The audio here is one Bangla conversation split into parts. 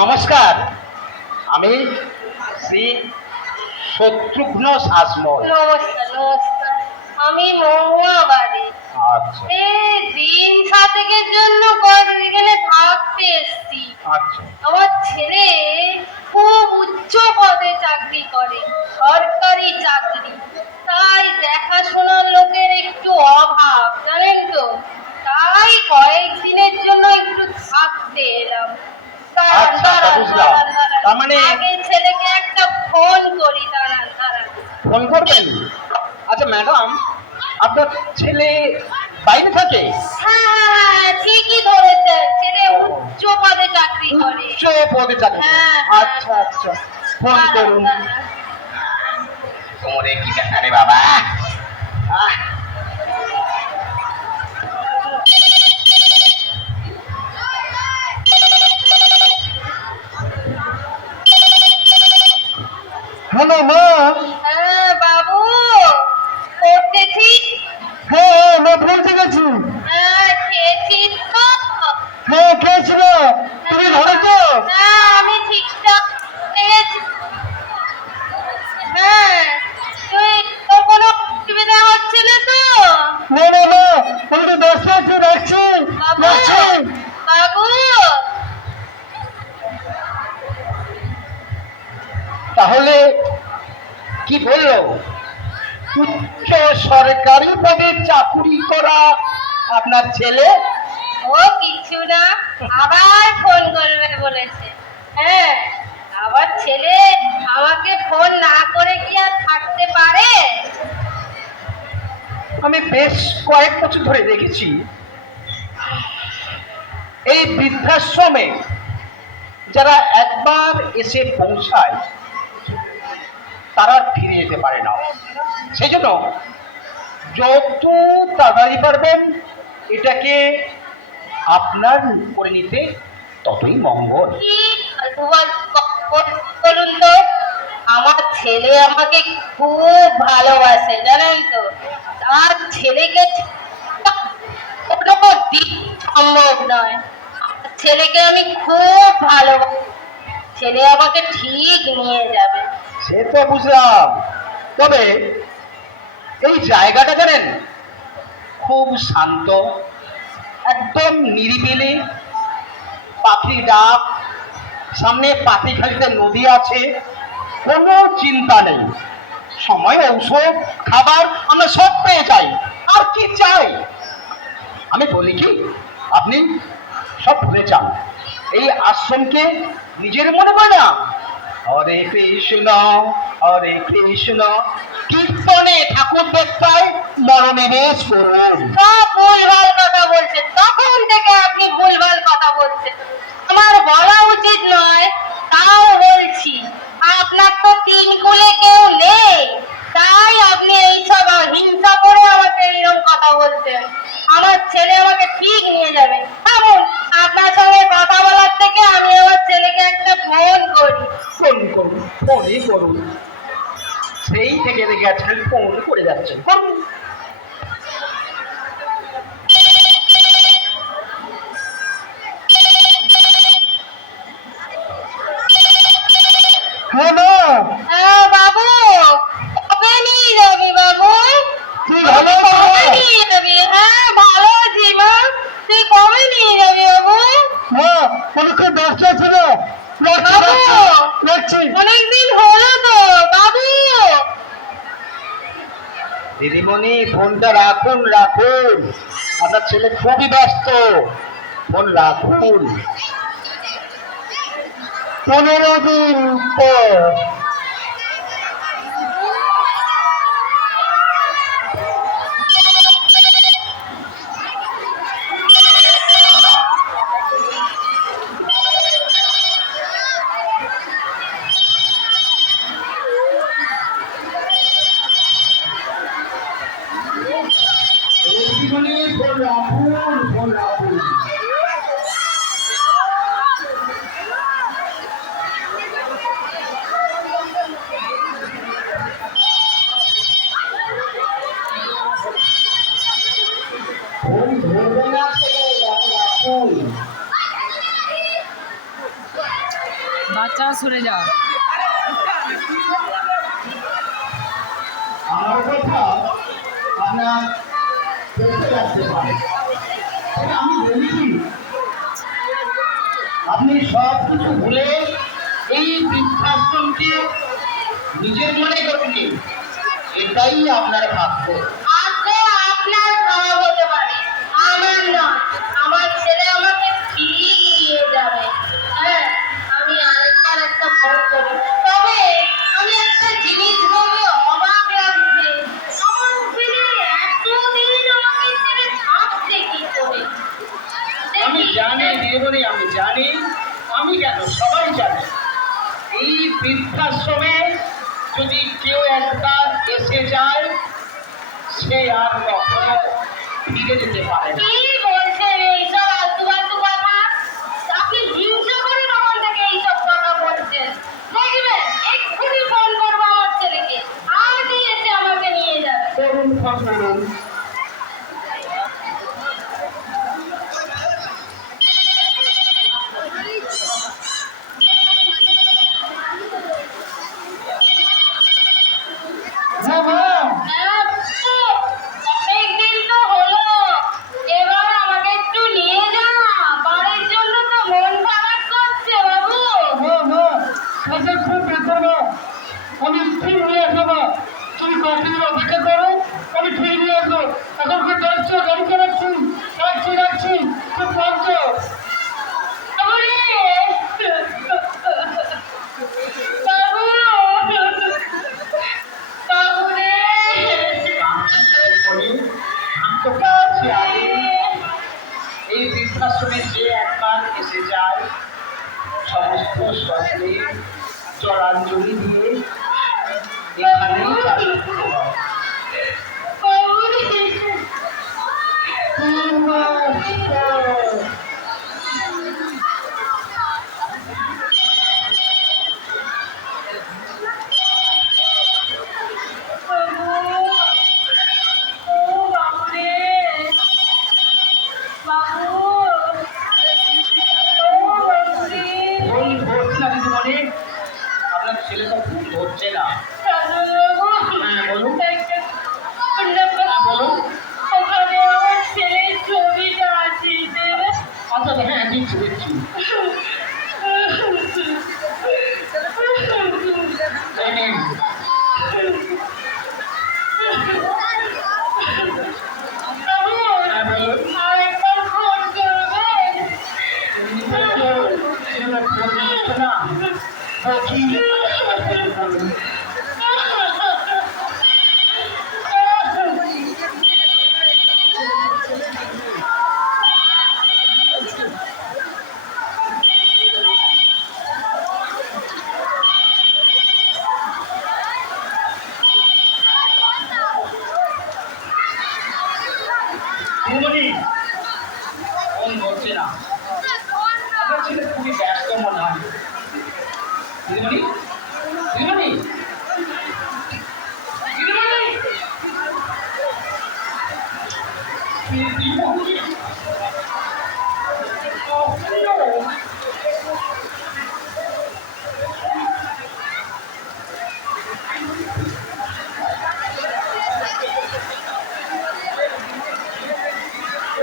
নমস্কার, আমি শ্রী শত্রুঘ্ন শাসমল। নমস্কার নমস্কার, আমি মহুয়া বাড়ি। আচ্ছা দিন সাতেকের জন্য কয়েকদিনে থাকতে এসছি। আচ্ছা, আমার ছেলে খুব উচ্চ পদে চাকরি করে, সরকারি চাকরি। তাই দেখাশোনার লোকের একটু অভাব, জানেন তো। তাই কয়েকদিনের জন্য একটু থাকতে এলাম। দাঁড়ান আচ্ছা, দাঁড়ান বুঝলাম। দাঁড়ান দাঁড়ান, তার মানে আগে ছেলেকে একটা ফোন করি। দাঁড়ান দাঁড়ান। ফোন করবেন? আচ্ছা ম্যাডাম, আপনার ছেলে বাইরে থাকে? হ্যাঁ, ঠিকই ধরেছেন, ছেলে উচ্চ পদে চাকরি করে। উচ্চ পদে চাকরি। হ্যাঁ, আচ্ছা আচ্ছা, ফোন দাঁড়ান, করুন। দাঁড়ান। কোমরে কি ব্যথা রে বাবা? আহ, হ্যালো মা। হ্যাঁ বাবু, করতেছি। হ্যাঁ, মা বলতে গেছি। হ্যাঁ, খেয়েছিস তো? হ্যাঁ, খেয়েছিল। তুমি ধরো তো? হ্যাঁ, আমি ঠিকঠাক খেয়েছি। হ্যাঁ, তোর কোনো অসুবিধা হচ্ছে না তো? না না না, আমি তো ব্যস্ত আছি, রাখছি বাবু, রাখছি। বাবু। তাহলে কি বললো? উচ্চ সরকারি পদে চাকুরি করা আপনার ছেলে? ও কিছু না, আবার ফোন করবে বলেছে। হ্যাঁ, আবার ছেলে আমাকে ফোন না করে কি আর থাকতে পারে? আমি বেশ কয়েক বছর ধরে দেখেছি এই বৃদ্ধাশ্রমে যারা একবার এসে পৌঁছায় তারা ফিরে যেতে পারে না। সেই জন্য যত তাড়াতাড়ি পারবেন এটাকে আপনার করে নিতে ততই মঙ্গল। কি বলুন তো, আমার ছেলে আমাকে খুব ভালোবাসে, জানেন তো। তার ছেলেকে কোনো দিক সম্ভব নয়। আমার ছেলেকে আমি খুব ভালোবাসি, ছেলে আমাকে ঠিক নিয়ে যাবে। সে তো বুঝলাম, তবে এই জায়গাটা জানেন খুব শান্ত, একদম নিরিবিলি, পাখির ডাক, সামনে পাতিখালিতে নদী আছে, কোনো চিন্তা নেই। সময় ঔষধ খাবার আমরা সব পেয়ে যাই, আর কি চাই? আমি বলি কি, আপনি সব ভুলে যান, এই আশ্রমকে নিজের মনে করে না। হরে কৃষ্ণ হরে কৃষ্ণ কীর্তনে ঠাকুর দেখতায় মনোনিবেশ করুন। সব ভুলভাল কথা বলছেন, তখন থেকে আপনি ভুলভাল কথা বলছেন। আমার বলা উচিত নয়, তাও বলছি। আপনার তো তিন কুলে কেউ নেই, তাই আপনি এইসব হিংসা করে আমাকে এইরকম কথা বলছেন। আমার ছেলে আমাকে ঠিক নিয়ে যাবে। থামুন, আপনার সঙ্গে কথা বলার থেকে আমি আমার ছেলেকে একটা ফোন করি। ফোন করুন, ফোনই করুন। সেই থেকে দেখে আজকাল ফোন করে যাচ্ছেন, করুন। হ্যালো, হ্যাঁ বাবু, কবে নিয়ে যাবি বাবু? তুই ভালো কবে আছো? নিয়ে যাবি? হ্যাঁ ভালো আছি মা, তুই কবে নিয়ে যাবি বাবু? হ্যাঁ, আমি খুব ব্যস্ত ছিল। বাবু, রাখছি। অনেকদিন হলো তো বাবু। দিদিমণি, ফোনটা রাখুন রাখুন, আপনার ছেলে খুবই ব্যস্ত, ফোন রাখুন। 15 দিন পর। দিদিমণি, ফোন রাখুন, ফোন রাখুন। ফোন ধরবে না ছেলে, রাখুন। যা সরে যা। আমার কথা আপনার চলতে লাগতে পারে, তবে আমি বলছি আপনি সব কিছু ভুলে এই বৃদ্ধাশ্রমকে নিজের মনে করছেন, এটাই আপনার ভাগ্য। আজকে আপনার খাওয়া হতে পারে, আমার নয়। আমার ছেলে আমাকে ফিরিয়ে নিয়ে যাবে। হ্যাঁ, আমি আরেকবার একটা ফোন করি। তবে আমি একটা জিনিস বলবো, অবাক লাগছে, আমার ছেলে এতদিন আমাকে ছেড়ে থাকছে কি করে? আমি জানি দিদিমণি, আমি জানি, আমি কেন সবাই জানে, এই বৃদ্ধাশ্রমে যদি কেউ একবার এসে যায় সে আর কখনো ফিরে যেতে পারে না। কি বলছেন এইসব আলতু-ফালতু কথা? আপনি হিংসা করে তখন থেকে এইসব কথা বলছেন। দেখবেন এক্ষুনি ফোন করবো আমার ছেলেকে, আজই এসে আমাকে নিয়ে যাবে। করুন ফোন করুন। হ্যাঁ মা, হ্যাঁ, অনেকদিন তো হলো, এবার আমাকে একটু নিয়ে যা। বাড়ির জন্য তো মন খারাপ করছে বাবু। কাজে খুব বেতন, আমি ঠিক নিয়ে আসবো। তুমি কতদিন অপেক্ষা করো, আমি ঠিক নিয়ে আসবো। এখন খুব যাচ্ছ, গাড়ি চালাচ্ছি, রাখছি রাখছি, খুব ক্লান্ত। বাবু, বাবু রে, এই বৃদ্ধাশ্রমে যে একবার এসে যায় সমস্ত সত্ত্বে জলাঞ্জলি দিয়ে এখানেই তার মৃত্যু হয়। বাবু রে। 3 মাস পর ভুল ধরছে না দিদিমণি, আপনার ছেলে তো ভুল ধরছে না। হ্যাঁ বলুন, বলুন। আচ্ছা হ্যাঁ দিচ্ছি দিচ্ছি। এই নিন। হ্যাঁ বলুন। এমনিতে তো ছেলে ফোন দিচ্ছে না, বলছি বলুন। দিদিমণি ফোন ধরছে না, আপনার ছেলে খুবই ব্যস্ত মনে হয়। দিদিমণি, দিদিমণি, দিদিমণি, দিদিমণি,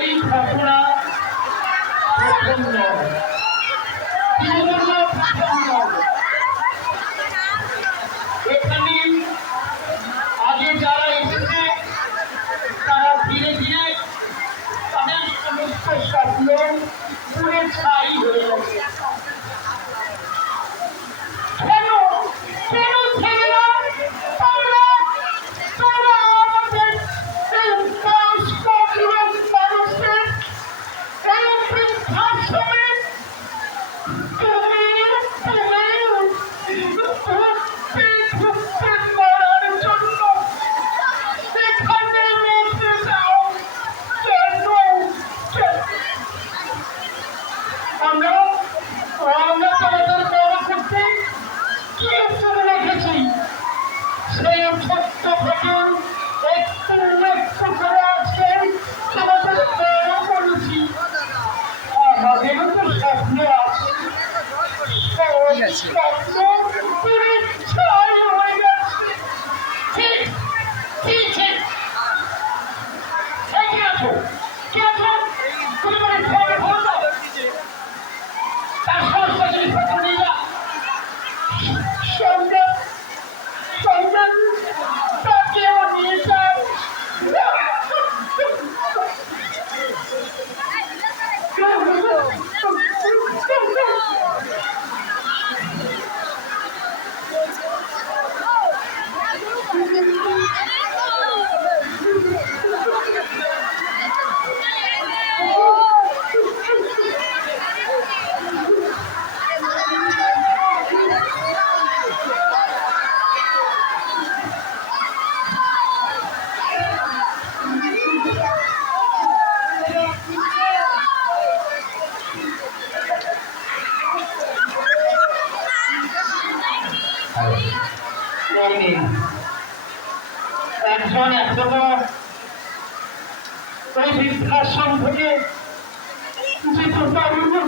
এই ঘটনা প্রথম নয়, দিদিমণি প্রথম নয়। এখানে আগে যারা এসেছে তারা ধীরে ধীরে তাদের সমস্ত স্বপ্ন পুড়ে ছাই হয়ে গেছে। কেন কেন ছেলেরা তোমরা তোমরা আমাদের এই বয়স্ক যুবক মানুষের এই বৃদ্ধাশ্রমে তুমি তুমি একজন এখনো ওই বৃদ্ধাশ্রম থেকে যেতে পারল না।